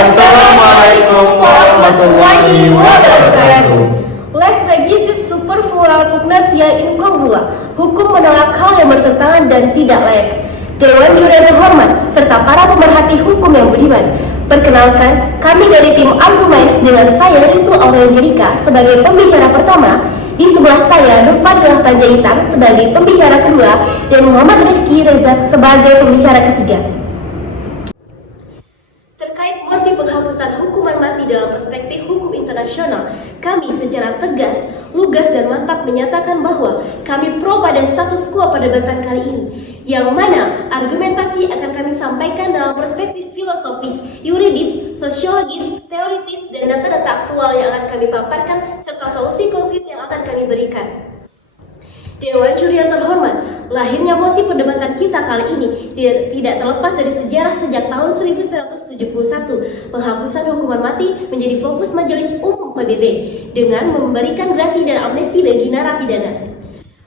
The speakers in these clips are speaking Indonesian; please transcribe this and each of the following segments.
Assalamualaikum warahmatullahi wabarakatuh. Les regis superflua pugnatia incongrua, hukum menolak hal yang bertentangan dan tidak layak. Dewan Juri yang terhormat, serta para pemerhati hukum yang budiman, perkenalkan, kami dari tim Arguments dengan saya Ritu Aurelia sebagai pembicara pertama. Di sebelah saya Nurpadlah Panjaitan sebagai pembicara kedua dan Muhammad Rifki Rezak sebagai pembicara ketiga. Terkait mosi penghapusan hukuman mati dalam perspektif hukum internasional, kami secara tegas, lugas dan mantap menyatakan bahwa kami pro pada status quo perdebatan kali ini, yang mana argumentasi akan kami sampaikan dalam perspektif filosofis, yuridis, sosiologis, teoritis, dan data-data aktual yang akan kami paparkan serta solusi konkret yang akan kami berikan. Dewan Juri yang terhormat, lahirnya mosi perdebatan kita kali ini tidak terlepas dari sejarah sejak tahun 1971. Penghapusan hukuman mati menjadi fokus Majelis Umum PBB dengan memberikan grasi dan amnesti bagi narapidana.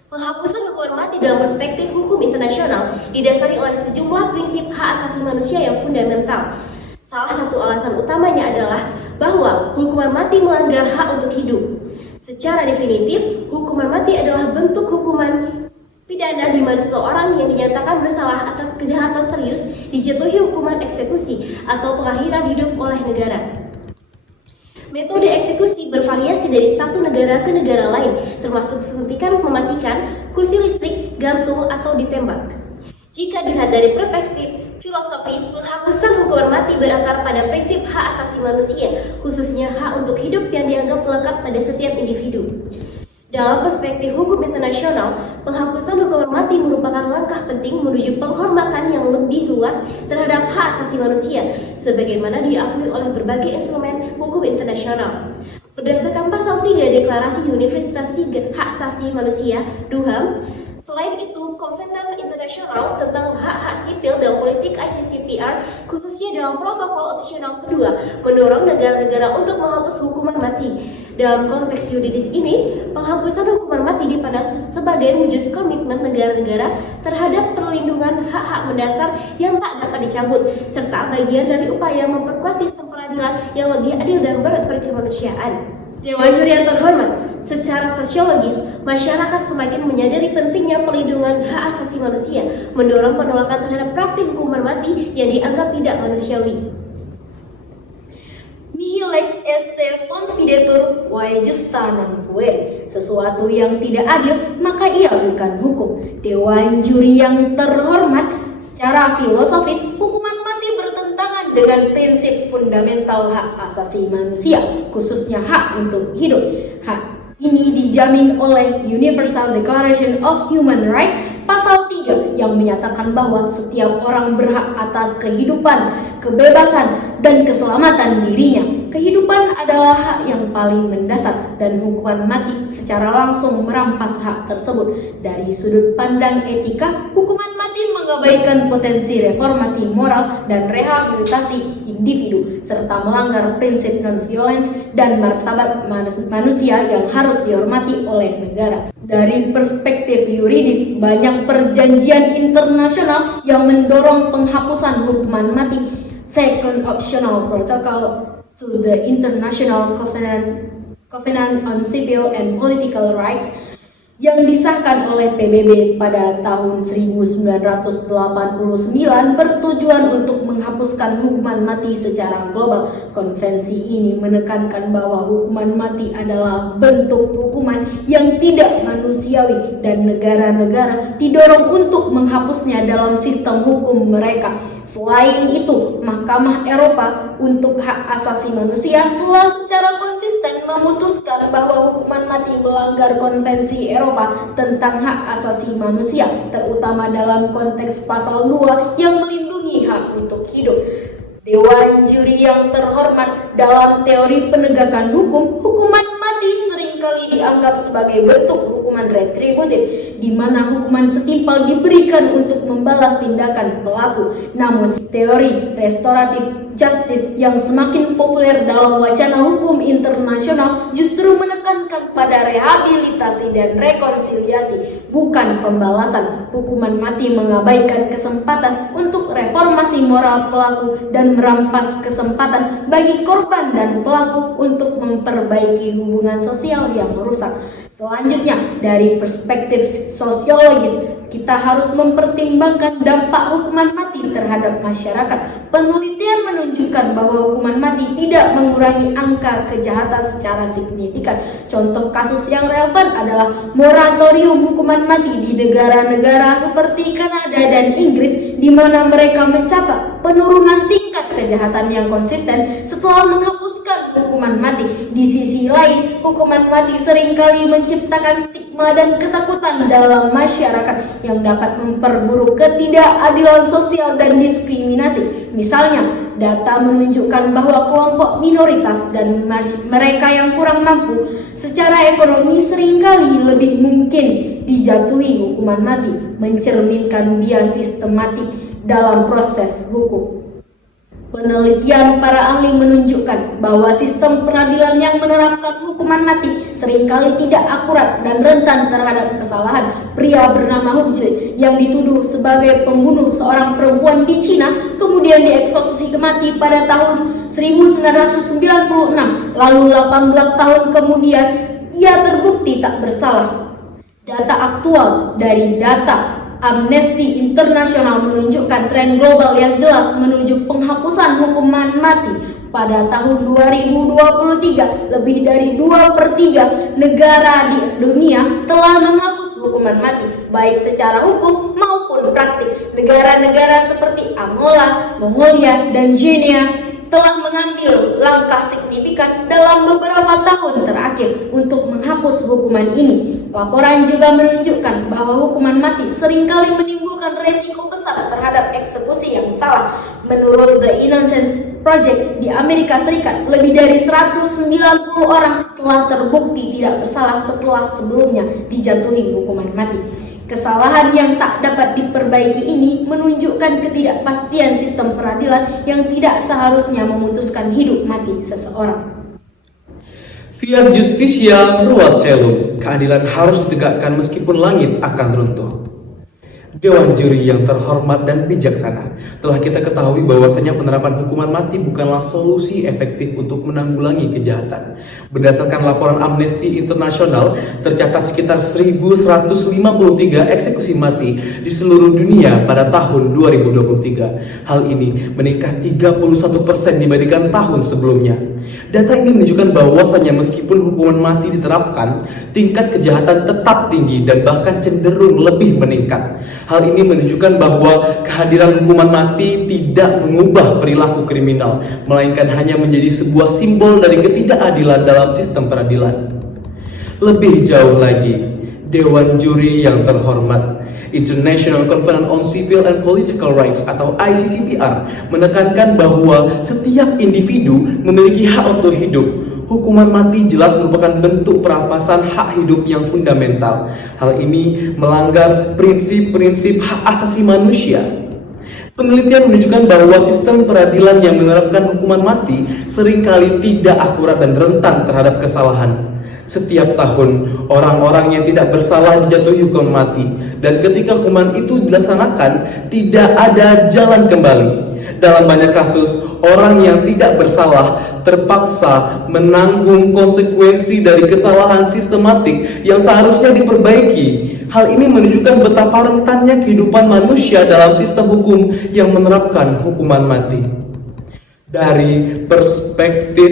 Penghapusan hukuman mati dalam perspektif hukum internasional didasari oleh sejumlah prinsip hak asasi manusia yang fundamental. Salah satu alasan utamanya adalah bahwa hukuman mati melanggar hak untuk hidup. Secara definitif, hukuman mati adalah bentuk hukuman pidana di mana seseorang yang dinyatakan bersalah atas kejahatan serius dijatuhi hukuman eksekusi atau pengakhiran hidup oleh negara. Metode eksekusi bervariasi dari satu negara ke negara lain, termasuk suntikan mematikan, kursi listrik, gantung, atau ditembak. Jika dilihat dari perspektif filosofis, penghapusan hukuman mati berakar pada prinsip hak asasi manusia, khususnya hak untuk hidup yang dianggap melekat pada setiap individu. Dalam perspektif hukum internasional, penghapusan hukuman mati merupakan langkah penting menuju penghormatan yang lebih luas terhadap hak asasi manusia, sebagaimana diakui oleh berbagai instrumen hukum internasional. Berdasarkan pasal 3 Deklarasi Universalitas Hak Asasi Manusia (DUHAM), selain itu, Konvensi Internasional tentang Hak-Hak Sipil dan Politik ICCPR, khususnya dalam protokol opsional kedua, mendorong negara-negara untuk menghapus hukuman mati. Dalam konteks yuridis ini, penghapusan hukuman mati dipandang sebagai wujud komitmen negara-negara terhadap perlindungan hak-hak mendasar yang tak dapat dicabut, serta bagian dari upaya memperkuat sistem peradilan yang lebih adil dan berkemanusiaan. Dewan Juri yang terhormat, secara sosiologis, masyarakat semakin menyadari pentingnya perlindungan hak asasi manusia, mendorong penolakan terhadap praktik hukuman mati yang dianggap tidak manusiawi. Nihil lex esse confidetur quae justa non fuere. Sesuatu yang tidak adil, maka ia bukan hukum. Dewan Juri yang terhormat, secara filosofis, hukuman mati bertentangan dengan prinsip fundamental hak asasi manusia, khususnya hak untuk hidup. Hak ini dijamin oleh Universal Declaration of Human Rights pasal 3 yang menyatakan bahwa setiap orang berhak atas kehidupan, kebebasan, dan keselamatan dirinya. Kehidupan adalah hak yang paling mendasar dan hukuman mati secara langsung merampas hak tersebut. Dari sudut pandang etika, hukuman mati mengabaikan potensi reformasi moral dan rehabilitasi individu serta melanggar prinsip non-violence dan martabat manusia yang harus dihormati oleh negara. Dari perspektif yuridis, banyak perjanjian internasional yang mendorong penghapusan hukuman mati. Second Optional Protocol to the International Covenant on Civil and Political Rights yang disahkan oleh PBB pada tahun 1989 bertujuan untuk menghapuskan hukuman mati secara global. Konvensi ini menekankan bahwa hukuman mati adalah bentuk hukuman yang tidak manusiawi dan negara-negara didorong untuk menghapusnya dalam sistem hukum mereka. Selain itu, Mahkamah Eropa untuk Hak Asasi Manusia telah secara konsisten memutuskan bahwa hukuman mati melanggar Konvensi Eropa tentang hak asasi manusia, terutama dalam konteks pasal 2 yang melindungi hak untuk hidup. Dewan Juri yang terhormat, dalam teori penegakan hukum, hukuman mati seringkali dianggap sebagai bentuk hukuman retributif, di mana hukuman setimpal diberikan untuk membalas tindakan pelaku. Namun, teori restoratif justice yang semakin populer dalam wacana hukum internasional justru menekankan pada rehabilitasi dan rekonsiliasi, bukan pembalasan. Hukuman mati mengabaikan kesempatan untuk reformasi moral pelaku dan merampas kesempatan bagi korban dan pelaku untuk memperbaiki hubungan sosial yang rusak. Selanjutnya, dari perspektif sosiologis, kita harus mempertimbangkan dampak hukuman mati terhadap masyarakat. Penelitian menunjukkan bahwa hukuman mati tidak mengurangi angka kejahatan secara signifikan. Contoh kasus yang relevan adalah moratorium hukuman mati di negara-negara seperti Kanada dan Inggris, di mana mereka mencatat penurunan tingkat kejahatan yang konsisten setelah menghapuskan hukuman mati. Di sisi lain, hukuman mati seringkali menciptakan stigma dan ketakutan dalam masyarakat yang dapat memperburuk ketidakadilan sosial dan diskriminasi. Misalnya, data menunjukkan bahwa kelompok minoritas dan mereka yang kurang mampu secara ekonomi seringkali lebih mungkin dijatuhi hukuman mati, mencerminkan bias sistematik dalam proses hukum. Penelitian para ahli menunjukkan bahwa sistem peradilan yang menerapkan hukuman mati seringkali tidak akurat dan rentan terhadap kesalahan. Pria bernama Hu Zhi yang dituduh sebagai pembunuh seorang perempuan di Cina kemudian dieksekusi mati pada tahun 1996. Lalu 18 tahun kemudian ia terbukti tak bersalah. Data aktual dari data Amnesty International menunjukkan tren global yang jelas menuju penghapusan hukuman mati. Pada tahun 2023, lebih dari 2/3 negara di dunia telah menghapus hukuman mati, baik secara hukum maupun praktik. Negara-negara seperti Angola, Mongolia, dan Guinea telah mengambil langkah signifikan dalam beberapa tahun terakhir untuk menghapus hukuman ini. Laporan juga menunjukkan bahwa hukuman mati seringkali menimbulkan resiko besar terhadap eksekusi yang salah. Menurut The Innocence Project di Amerika Serikat, lebih dari 190 orang telah terbukti tidak bersalah setelah sebelumnya dijatuhi hukuman mati. Kesalahan yang tak dapat diperbaiki ini menunjukkan ketidakpastian sistem peradilan yang tidak seharusnya memutuskan hidup mati seseorang. Fiat Justitia Ruat Celum, keadilan harus ditegakkan meskipun langit akan runtuh. Dewan juri yang terhormat dan bijaksana, telah kita ketahui bahwasanya penerapan hukuman mati bukanlah solusi efektif untuk menanggulangi kejahatan. Berdasarkan laporan Amnesty International, tercatat sekitar 1.153 eksekusi mati di seluruh dunia pada tahun 2023. Hal ini meningkat 31% dibandingkan tahun sebelumnya. Data ini menunjukkan bahwasanya meskipun hukuman mati diterapkan, tingkat kejahatan tetap tinggi dan bahkan cenderung lebih meningkat. Hal ini menunjukkan bahwa kehadiran hukuman mati tidak mengubah perilaku kriminal, melainkan hanya menjadi sebuah simbol dari ketidakadilan dalam sistem peradilan. Lebih jauh lagi, Dewan Juri yang terhormat, International Covenant on Civil and Political Rights atau ICCPR, menekankan bahwa setiap individu memiliki hak untuk hidup. Hukuman mati jelas merupakan bentuk perampasan hak hidup yang fundamental. Hal ini melanggar prinsip-prinsip hak asasi manusia. Penelitian menunjukkan bahwa sistem peradilan yang menerapkan hukuman mati seringkali tidak akurat dan rentan terhadap kesalahan. Setiap tahun, orang-orang yang tidak bersalah dijatuhi hukuman mati, dan ketika hukuman itu dilaksanakan, tidak ada jalan kembali. Dalam banyak kasus, orang yang tidak bersalah terpaksa menanggung konsekuensi dari kesalahan sistematik yang seharusnya diperbaiki. Hal ini menunjukkan betapa rentannya kehidupan manusia dalam sistem hukum yang menerapkan hukuman mati. Dari perspektif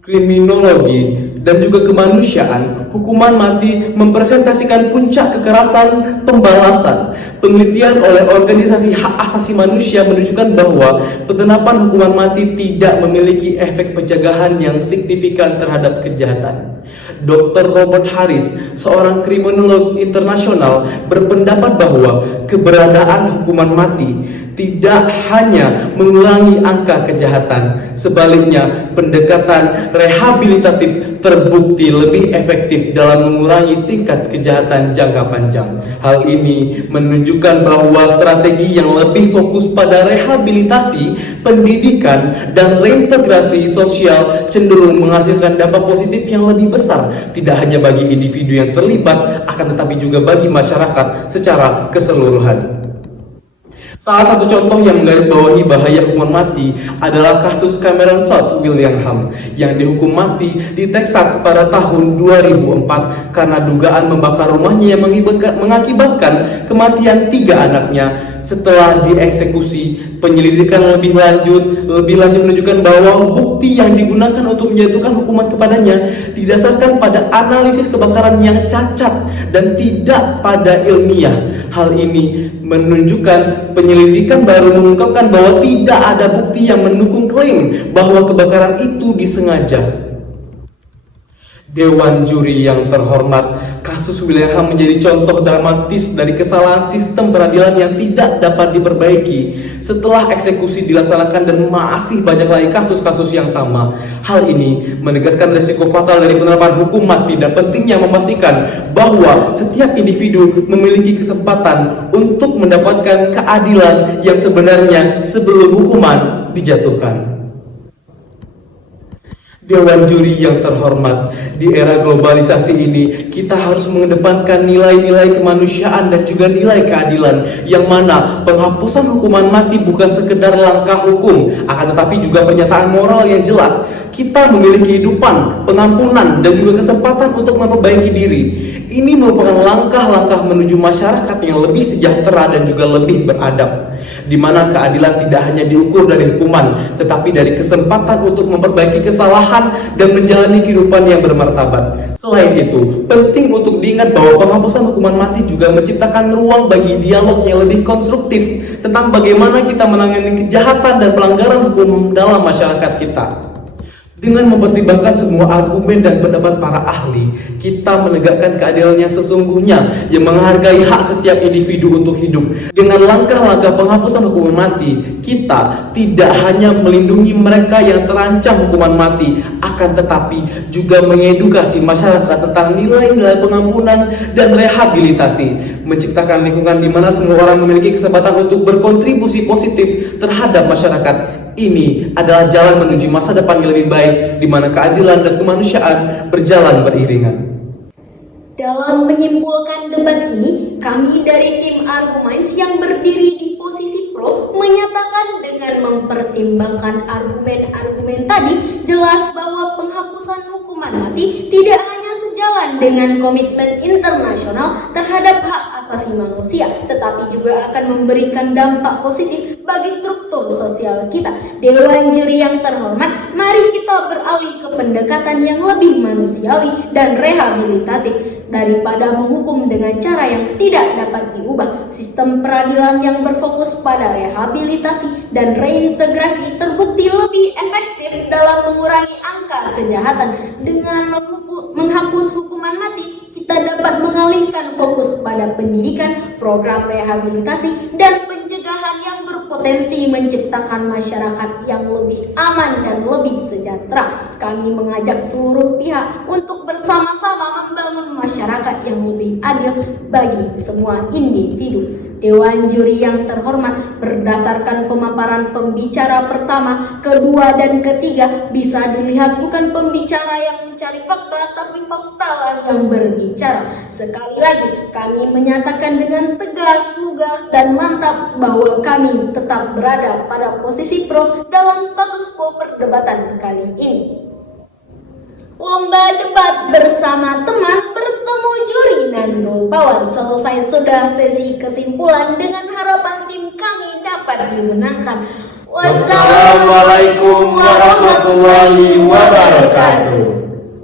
kriminologi dan juga kemanusiaan, hukuman mati mempresentasikan puncak kekerasan pembalasan. Penelitian oleh organisasi hak asasi manusia menunjukkan bahwa penerapan hukuman mati tidak memiliki efek pencegahan yang signifikan terhadap kejahatan. Dr. Robert Harris, seorang kriminolog internasional, berpendapat bahwa keberadaan hukuman mati tidak hanya mengurangi angka kejahatan, sebaliknya pendekatan rehabilitatif terbukti lebih efektif dalam mengurangi tingkat kejahatan jangka panjang. Hal ini menunjukkan bahwa strategi yang lebih fokus pada rehabilitasi, pendidikan, dan reintegrasi sosial cenderung menghasilkan dampak positif yang lebih besar, tidak hanya bagi individu yang terlibat, akan tetapi juga bagi masyarakat secara keseluruhan. Salah satu contoh yang menggarisbawahi bahaya hukuman mati adalah kasus Cameron Todd Willingham yang dihukum mati di Texas pada tahun 2004 karena dugaan membakar rumahnya yang mengakibatkan kematian 3 anaknya. Setelah dieksekusi, penyelidikan lebih lanjut menunjukkan bahwa bukti yang digunakan untuk menjatuhkan hukuman kepadanya didasarkan pada analisis kebakaran yang cacat dan tidak pada ilmiah. Hal ini menunjukkan penyelidikan baru mengungkapkan bahwa tidak ada bukti yang mendukung klaim bahwa kebakaran itu disengaja. Dewan juri yang terhormat, kasus Willingham menjadi contoh dramatis dari kesalahan sistem peradilan yang tidak dapat diperbaiki. Setelah eksekusi dilaksanakan dan masih banyak lagi kasus-kasus yang sama. Hal ini menegaskan risiko fatal dari penerapan hukum mati dan pentingnya memastikan bahwa setiap individu memiliki kesempatan untuk mendapatkan keadilan yang sebenarnya sebelum hukuman dijatuhkan. Dewan juri yang terhormat, di era globalisasi ini kita harus mengedepankan nilai-nilai kemanusiaan dan juga nilai keadilan, yang mana penghapusan hukuman mati bukan sekedar langkah hukum, akan tetapi juga pernyataan moral yang jelas. Kita memiliki kehidupan, pengampunan, dan juga kesempatan untuk memperbaiki diri. Ini merupakan langkah-langkah menuju masyarakat yang lebih sejahtera dan juga lebih beradab, di mana keadilan tidak hanya diukur dari hukuman, tetapi dari kesempatan untuk memperbaiki kesalahan dan menjalani kehidupan yang bermartabat. Selain itu, penting untuk diingat bahwa penghapusan hukuman mati juga menciptakan ruang bagi dialog yang lebih konstruktif tentang bagaimana kita menangani kejahatan dan pelanggaran hukum dalam masyarakat kita. Dengan mempertimbangkan semua argumen dan pendapat para ahli, kita menegakkan keadilan yang sesungguhnya yang menghargai hak setiap individu untuk hidup. Dengan langkah-langkah penghapusan hukuman mati, kita tidak hanya melindungi mereka yang terancam hukuman mati, akan tetapi juga mengedukasi masyarakat tentang nilai-nilai pengampunan dan rehabilitasi, menciptakan lingkungan di mana semua orang memiliki kesempatan untuk berkontribusi positif terhadap masyarakat. Ini adalah jalan menuju masa depan yang lebih baik, di mana keadilan dan kemanusiaan berjalan beriringan. Dalam menyimpulkan debat ini, kami dari tim Arguminds yang berdiri di posisi pro menyatakan dengan mempertimbangkan argumen-argumen tadi, jelas bahwa penghapusan hukuman mati tidak hanya sejalan dengan komitmen internasional terhadap hak asasi manusia, tetapi juga akan memberikan dampak positif bagi struktur sosial kita. Dewan juri yang terhormat, mari kita beralih ke pendekatan yang lebih manusiawi dan rehabilitatif daripada menghukum dengan cara yang tidak dapat diubah. Sistem peradilan yang berfokus pada rehabilitasi dan reintegrasi terbukti lebih efektif dalam mengurangi angka kejahatan. Dengan menghapus hukuman mati, kita dapat mengalihkan fokus pada pendidikan, program rehabilitasi, dan pencegahan yang berpotensi menciptakan masyarakat yang lebih aman dan lebih sejahtera. Kami mengajak seluruh pihak untuk bersama-sama membangun masyarakat yang lebih adil bagi semua individu. Dewan juri yang terhormat, berdasarkan pemaparan pembicara pertama, kedua, dan ketiga, bisa dilihat bukan pembicara yang mencari fakta, tapi faktalah yang berbicara. Sekali lagi, kami menyatakan dengan tegas, lugas, dan mantap bahwa kami tetap berada pada posisi pro dalam status quo perdebatan kali ini. Lomba debat bersama teman bertemu juri dan rupawan selesai sudah sesi kesimpulan dengan harapan tim kami dapat dimenangkan. Wassalamualaikum warahmatullahi wabarakatuh.